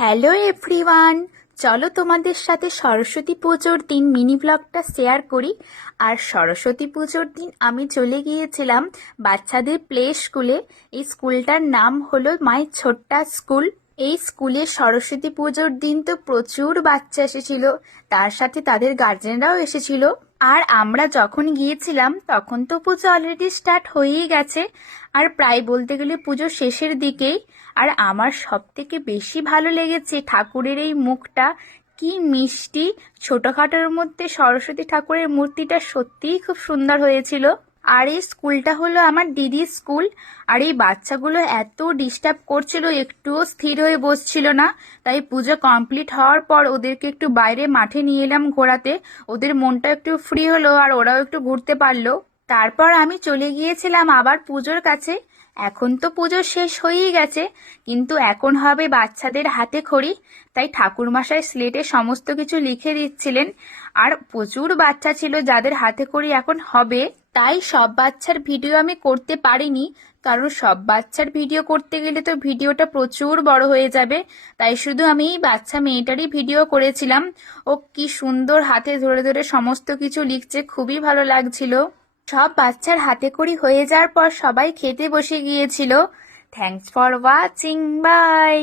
Hello everyone, চলো তোমাদের সাথে সরস্বতী পুজোর দিন মিনি ব্লগটা শেয়ার করি। আর সরস্বতী পুজোর দিন আমি চলে গিয়েছিলাম বাচ্চাদের প্লে স্কুলে। এই স্কুলটার নাম হলো মাই ছোট্টা স্কুল। এই স্কুলে সরস্বতী পুজোর দিন তো প্রচুর বাচ্চা এসেছিল, তার সাথে তাদের গার্জেনরাও এসেছিল। আর আমরা যখন গিয়েছিলাম তখন তো পুজো অলরেডি স্টার্ট হয়েই গেছে, আর প্রায় বলতে গেলে পুজো শেষের দিকেই। আর আমার সব থেকে বেশি ভালো লেগেছে ঠাকুরের এই মুখটা, কি মিষ্টি। ছোটখাটোর মধ্যে সরস্বতী ঠাকুরের মূর্তিটা সত্যিই খুব সুন্দর হয়েছিল। আর এই স্কুলটা হলো আমার দিদির স্কুল। আর এই বাচ্চাগুলো এত ডিস্টার্ব করছিল, একটুও স্থির হয়ে বসছিল না। তাই পুজো কমপ্লিট হওয়ার পর ওদেরকে একটু বাইরে মাঠে নিয়ে এলাম ঘোরাতে। ওদের মনটা একটু ফ্রি হলো আর ওরাও একটু ঘুরতে পারলো। তারপর আমি চলে গিয়েছিলাম আবার পুজোর কাছে। এখন তো পুজো শেষ হয়েই গেছে, কিন্তু এখন হবে বাচ্চাদের হাতে খড়ি। তাই ঠাকুরমশাই স্লেটে সমস্ত কিছু লিখে দিচ্ছিলেন। আর প্রচুর বাচ্চা ছিল যাদের হাতে খড়ি এখন হবে। তাই সব বাচ্চার ভিডিও আমি করতে পারিনি, কারণ সব বাচ্চার ভিডিও করতে গেলে তো ভিডিওটা প্রচুর বড় হয়ে যাবে। তাই শুধু আমি এই বাচ্চা মেয়েটারই ভিডিও করেছিলাম। ও কি সুন্দর হাতে ধরে ধরে সমস্ত কিছু লিখছে, খুবই ভালো লাগছিল। সব বাচ্চার হাতে খড়ি হয়ে যাওয়ার পর সবাই খেতে বসে গিয়েছিল। Thanks for watching, by.